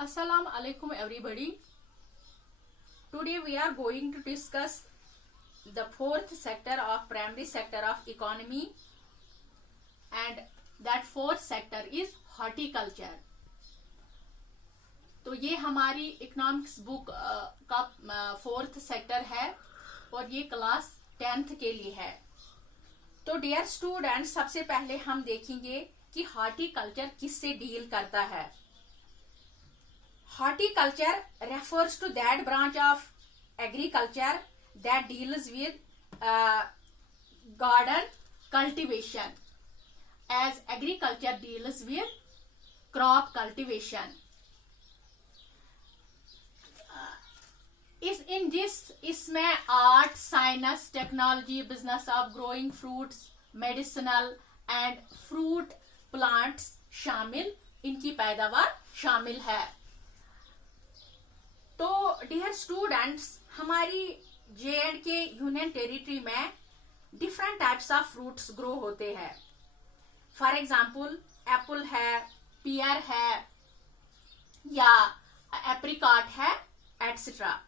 Assalamu alaikum everybody. Today we are going to discuss the fourth sector of primary sector of economy, and that fourth sector is horticulture. तो ये हमारी economics book का fourth sector है और ये class 10th के लिए है. तो डियर स्टूडेंट्स, सबसे पहले हम देखेंगे कि हॉर्टिकल्चर किससे डील करता है. Horticulture refers to that branch of agriculture that deals with garden cultivation, as agriculture deals with crop cultivation. इसमें art, science, technology, business of growing fruits, medicinal and fruit plants शामिल, इनकी पैदावार शामिल है. तो डियर स्टूडेंट्स, हमारी J&K union territory में different types of fruits grow होते हैं. फॉर एग्जांपल एप्पल है, पियर है या एप्रिकॉट है, एटसेट्रा.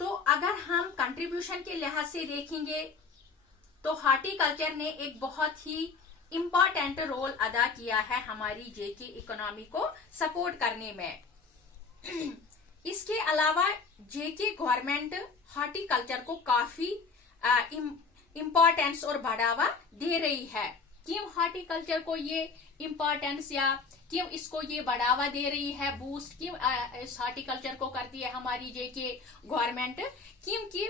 तो अगर हम कंट्रीब्यूशन के लिहाज से देखेंगे तो हॉर्टिकल्चर ने एक बहुत ही इम्पॉर्टेंट रोल अदा किया है हमारी जे.के इकोनॉमी को सपोर्ट करने में. इसके अलावा जे.के गवर्नमेंट हॉर्टिकल्चर को काफी इम्पोर्टेंस और बढ़ावा दे रही है. क्यों हॉर्टिकल्चर को ये इम्पोर्टेंस या क्यों इसको ये बढ़ावा दे रही है, बूस्ट क्यों इस हॉर्टिकल्चर को करती है हमारी जे.के गवर्नमेंट? क्योंकि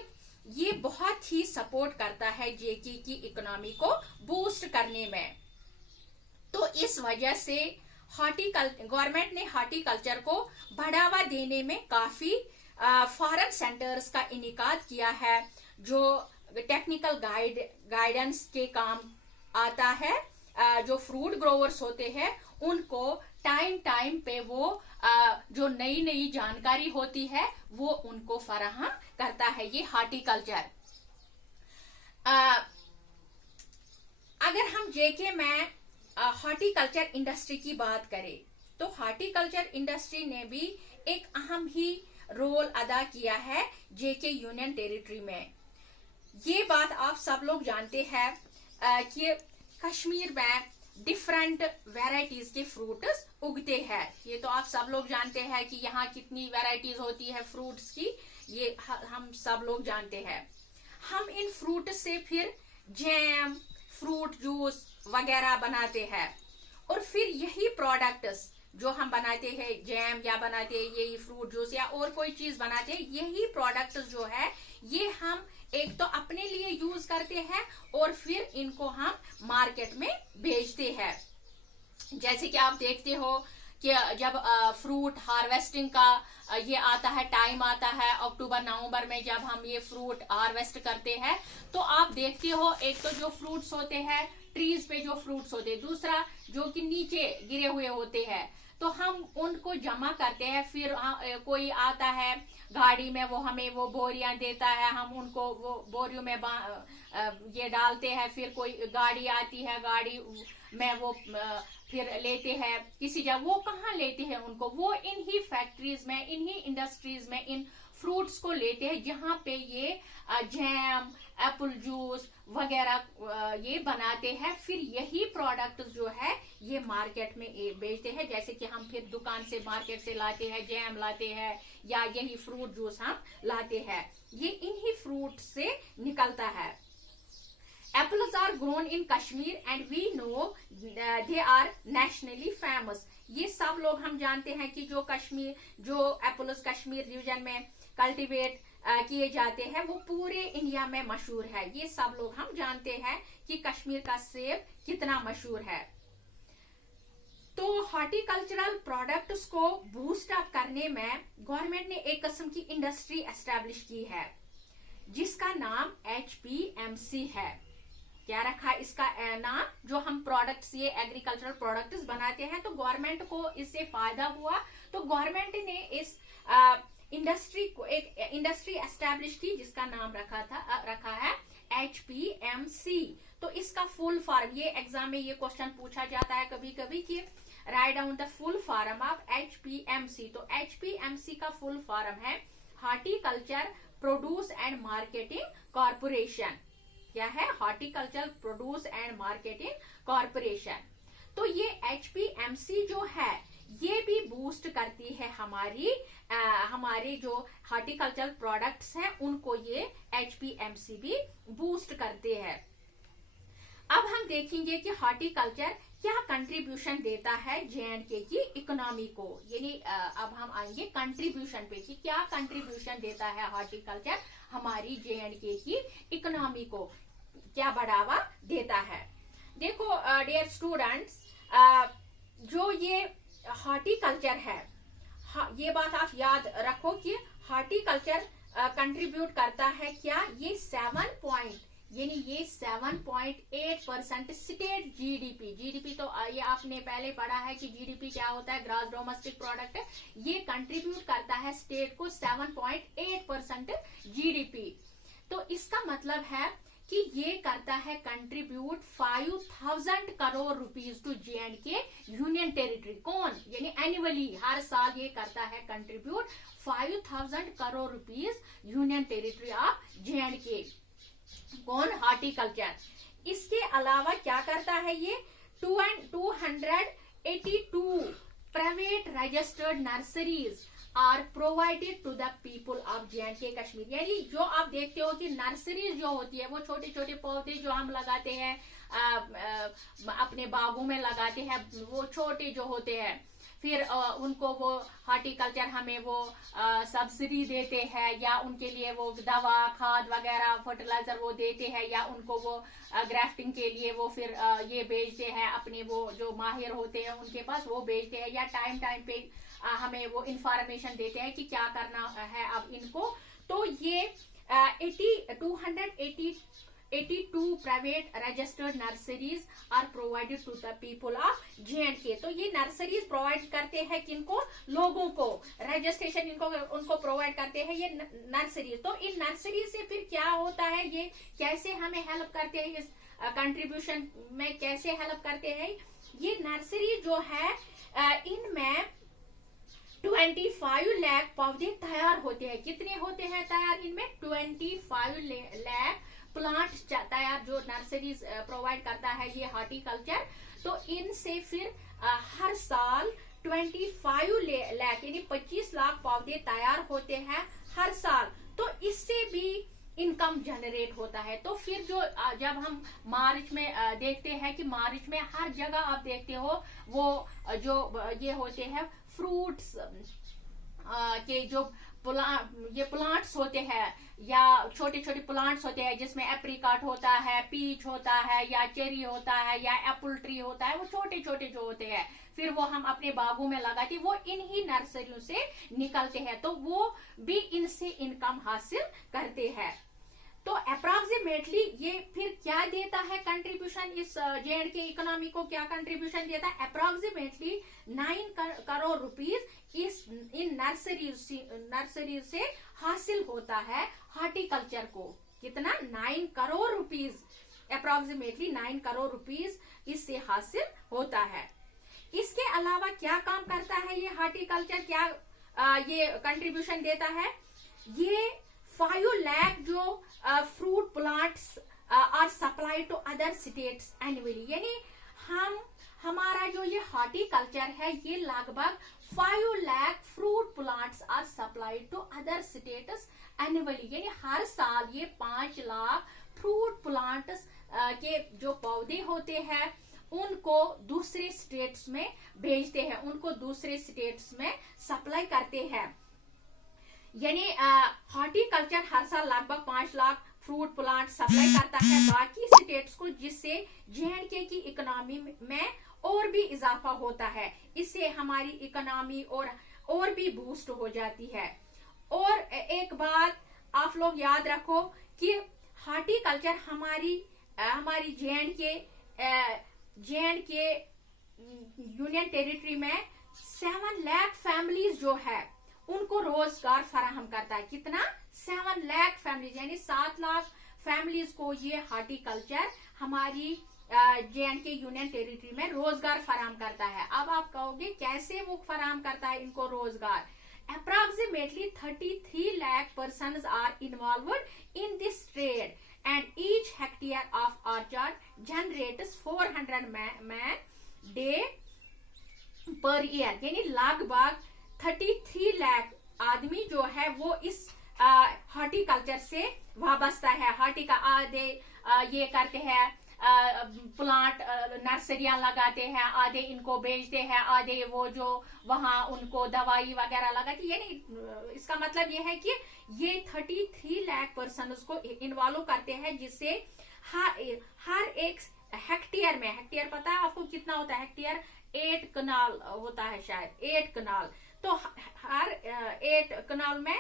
ये बहुत ही सपोर्ट करता है जे.के की इकोनॉमी को बूस्ट करने में. तो इस वजह से गवर्नमेंट ने हॉर्टिकल्चर को बढ़ावा देने में काफी फॉरेन सेंटर्स का इनिकाद किया है, जो टेक्निकल गाइडेंस के काम आता है. जो फ्रूट ग्रोवर्स होते हैं उनको टाइम टाइम पे वो जो नई नई जानकारी होती है वो उनको फराहम करता है ये हॉर्टिकल्चर. अगर हम जे.के में हॉर्टिकल्चर इंडस्ट्री की बात करें तो हॉर्टिकल्चर इंडस्ट्री ने भी एक अहम ही रोल अदा किया है जे.के यूनियन टेरिटरी में. ये बात आप सब लोग जानते हैं कि कश्मीर में डिफरेंट वैरायटीज के फ्रूट्स उगते हैं. ये तो आप सब लोग जानते हैं कि यहाँ कितनी वैरायटीज होती है फ्रूट्स की, ये हम सब लोग जानते हैं. हम इन फ्रूट से फिर जैम, फ्रूट जूस वगैरह बनाते हैं और फिर यही प्रोडक्ट्स जो हम बनाते हैं, जैम या बनाते हैं यही फ्रूट जूस या और कोई चीज बनाते हैं, यही प्रोडक्ट्स जो है ये हम एक तो अपने लिए यूज करते हैं और फिर इनको हम मार्केट में बेचते हैं. जैसे कि आप देखते हो कि जब फ्रूट हार्वेस्टिंग का ये आता है, टाइम आता है अक्टूबर नवंबर में, जब हम ये फ्रूट हार्वेस्ट करते हैं तो आप देखते हो एक तो जो फ्रूट्स होते हैं ट्रीज पे जो फ्रूट्स होते हैं, दूसरा जो कि नीचे गिरे हुए होते हैं, तो हम उनको जमा करते हैं. फिर कोई आता है गाड़ी में, वो हमें वो बोरियां देता है, हम उनको वो बोरियों में ये डालते हैं. फिर कोई गाड़ी आती है, गाड़ी में वो फिर लेते हैं किसी जगह. वो कहाँ लेते हैं उनको? वो इन्हीं फैक्ट्रीज में, इन्हीं इंडस्ट्रीज में इन फ्रूट्स को लेते हैं जहाँ पे ये जैम, एप्पल जूस वगैरह ये बनाते हैं. फिर यही प्रोडक्ट जो है ये मार्केट में बेचते हैं. जैसे कि हम फिर दुकान से, मार्केट से लाते हैं, जैम लाते हैं या यही फ्रूट जूस हम लाते हैं, ये इन्हीं फ्रूट से निकलता है. Apples are grown in Kashmir and we know they are nationally famous. ये सब लोग हम जानते हैं कि जो एप्पल्स कश्मीर रीजन में कल्टीवेट किए जाते हैं वो पूरे इंडिया में मशहूर है. ये सब लोग हम जानते हैं कि कश्मीर का सेब कितना मशहूर है. तो हॉर्टिकल्चरल प्रोडक्ट्स को बूस्ट अप करने में गवर्नमेंट ने एक किस्म की इंडस्ट्री एस्टेब्लिश की है जिसका नाम HPMC है. क्या रखा इसका नाम? जो हम प्रोडक्ट्स, ये एग्रीकल्चरल प्रोडक्ट्स बनाते हैं तो गवर्नमेंट को इससे फायदा हुआ, तो गवर्नमेंट ने इस इंडस्ट्री को एक इंडस्ट्री एस्टेब्लिश की जिसका नाम रखा है HPMC. तो इसका फुल फॉर्म, ये एग्जाम में ये क्वेश्चन पूछा जाता है कभी कभी कि write down the full form of HPMC। तो HPMC का फुल फॉर्म है horticulture produce and marketing corporation. क्या है? Horticulture produce and marketing corporation. तो ये HPMC जो है ये भी बूस्ट करती है हमारे जो हॉर्टिकल्चर प्रोडक्ट्स हैं उनको ये HPMC भी बूस्ट करते हैं। अब हम देखेंगे कि हॉर्टिकल्चर क्या कंट्रीब्यूशन देता है J&K की इकोनॉमी को, यानी अब हम आएंगे कंट्रीब्यूशन पे कि क्या कंट्रीब्यूशन देता है हॉर्टिकल्चर हमारी J&K की इकोनॉमी को, क्या बढ़ावा देता है। देखो डियर स्टूडेंट्स, जो ये हॉर्टिकल्चर है, ये बात आप याद रखो कि हॉर्टिकल्चर कंट्रीब्यूट करता है क्या, ये 7.8% स्टेट जीडीपी। तो ये आपने पहले पढ़ा है कि जीडीपी क्या होता है, ग्रॉस डोमेस्टिक प्रोडक्ट। ये कंट्रीब्यूट करता है स्टेट को 7.8% जीडीपी। तो इसका मतलब है कि ये करता है contribute 5000 crore rupees to J&K union territory. कौन? यानी एनुअली हर साल ये करता है contribute 5000 crore rupees union territory of J&K। कौन? हॉर्टिकल्चर। इसके अलावा क्या करता है ये 282 private registered nurseries are provided to the people of J&K Kashmir. यानी जो आप देखते हो कि नर्सरीज जो होती है वो छोटे छोटे पौधे जो हम लगाते हैं अपने बागों में लगाते हैं, वो छोटे जो होते हैं, फिर उनको वो हॉर्टिकल्चर हमें वो सब्सिडी देते हैं या उनके लिए वो दवा खाद वगैरह फर्टिलाइजर वो देते हैं, या उनको वो ग्राफ्टिंग के लिए वो फिर ये बेचते हैं, अपने वो जो माहिर होते हैं उनके पास वो बेचते हैं, या टाइम पे हमें वो इंफॉर्मेशन देते हैं कि क्या करना है अब इनको। तो ये 282 private registered nurseries are provided to the people of J&K। तो ये नर्सरीज प्रोवाइड करते हैं किनको? लोगों को। रजिस्ट्रेशन उनको प्रोवाइड करते हैं ये नर्सरीज। तो इन नर्सरी से फिर क्या होता है, ये कैसे हमें हेल्प करते हैं, इस कंट्रीब्यूशन में कैसे हेल्प करते हैं? ये नर्सरी जो है इनमें 25 लाख पौधे तैयार होते हैं। कितने होते हैं तैयार? इनमें 25 लाख प्लांट तैयार जो नर्सरीज प्रोवाइड करता है ये हॉर्टिकल्चर। तो इनसे फिर हर साल 25 लाख यानी 25 लाख पौधे तैयार होते हैं हर साल। तो इससे भी इनकम जनरेट होता है। तो फिर जो जब हम मार्च में देखते हैं कि मार्च में हर जगह आप देखते हो वो जो ये होते हैं फ्रूट्स के जो ये प्लांट्स होते हैं या छोटे छोटे प्लांट्स होते हैं जिसमें एप्रिकॉट होता है, पीच होता है, या चेरी होता है, या एप्पल ट्री होता है, वो छोटे छोटे जो होते हैं फिर वो हम अपने बागों में लगाते हैं, वो इन्हीं नर्सरियों से निकलते हैं। तो वो भी इनसे इनकम हासिल करते हैं। तो अप्रोक्सीमेटली ये फिर क्या देता है कंट्रीब्यूशन, इस J&K इकोनॉमी को क्या कंट्रीब्यूशन देता है? Approximately 9 crore rupees in nursery से हासिल होता है हॉर्टिकल्चर को। कितना? 9 crore rupees, approximately 9 crore rupees इससे हासिल होता है। इसके अलावा क्या काम करता है ये हॉर्टिकल्चर, क्या ये कंट्रीब्यूशन देता है? ये 5 लाख जो fruit plants are supply to other states annually. यानी हमारा जो ये हॉर्टिकल्चर है ये लगभग 5 lakh fruit plants are supply to other states annually. यानी हर साल ये 5 लाख फ्रूट प्लांट्स के जो पौधे होते हैं उनको दूसरे स्टेट्स में भेजते हैं, उनको दूसरे स्टेट्स में सप्लाई करते हैं। यानी हॉर्टिकल्चर हर साल लगभग 5 लाख फ्रूट प्लांट सप्लाई करता है बाकी स्टेट्स को, जिससे J&K की इकोनॉमी में और भी इजाफा होता है। इससे हमारी इकोनॉमी और भी बूस्ट हो जाती है। और एक बात आप लोग याद रखो कि हॉर्टिकल्चर हमारी J&K यूनियन टेरिटरी में 7 लाख फैमिलीज जो है उनको रोजगार फराहम करता है। कितना? 7 लाख फैमिलीज, यानी 7 लाख फैमिलीज को ये हॉर्टिकल्चर हमारी J&K यूनियन टेरिटरी में रोजगार फराहम करता है। अब आप कहोगे कैसे वो फराहम करता है इनको रोजगार? Approximately 33 lakh persons are involved in this trade and each hectare of orchard generates 400 man day per year। यानी लगभग 33 लाख आदमी जो है वो इस हॉर्टिकल्चर से वाबस्ता है। हॉर्टी का आधे ये करते हैं, प्लांट नर्सरियां लगाते हैं, आधे इनको बेचते हैं, आधे वो जो वहां उनको दवाई वगैरह लगाती। यानी इसका मतलब ये है कि ये 33 लाख पर्सन को इन्वॉल्व करते हैं, जिससे हर एक हेक्टेयर में, हेक्टेयर पता है आपको कितना होता है? हेक्टेयर 8 कनाल होता है, शायद 8 कनाल। तो हर 8 कनाल में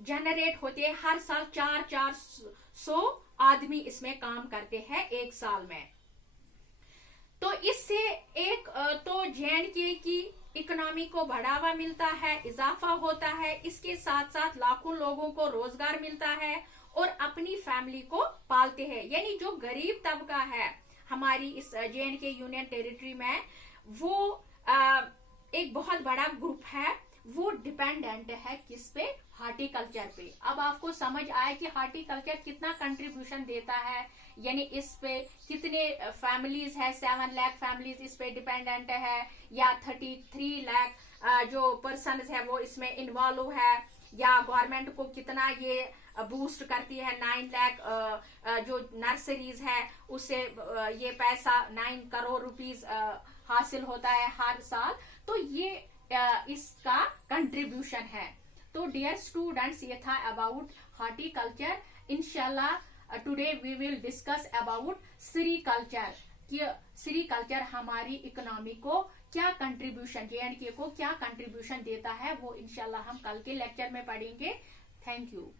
जनरेट होते हैं हर साल 400 आदमी इसमें काम करते हैं एक साल में। तो इससे एक तो J&K की इकोनॉमी को बढ़ावा मिलता है, इजाफा होता है, इसके साथ साथ लाखों लोगों को रोजगार मिलता है और अपनी फैमिली को पालते हैं। यानी जो गरीब तबका है हमारी इस J&K यूनियन टेरिटरी में, वो एक बहुत बड़ा ग्रुप है, वो डिपेंडेंट है किस पे? हॉर्टिकल्चर पे। अब आपको समझ आया कि हॉर्टिकल्चर कितना कंट्रीब्यूशन देता है, यानी इस पे कितने फैमिलीज है, 7 लाख फैमिलीज इस पे डिपेंडेंट है, या 33 लाख जो पर्सन है वो इसमें इन्वॉल्व है, या गवर्नमेंट को कितना ये बूस्ट करती है। 9 लाख जो नर्सरीज है उससे ये पैसा 9 करोड़ रुपीस हासिल होता है हर साल। तो ये इसका कंट्रीब्यूशन है। तो डियर स्टूडेंट्स, ये था अबाउट हॉर्टिकल्चर। इंशाल्लाह today we will discuss about sericulture कि सेरीकल्चर हमारी इकोनॉमी को क्या कंट्रीब्यूशन, J&K को क्या कंट्रीब्यूशन देता है, वो इंशाल्लाह हम कल के लेक्चर में पढ़ेंगे। Thank you.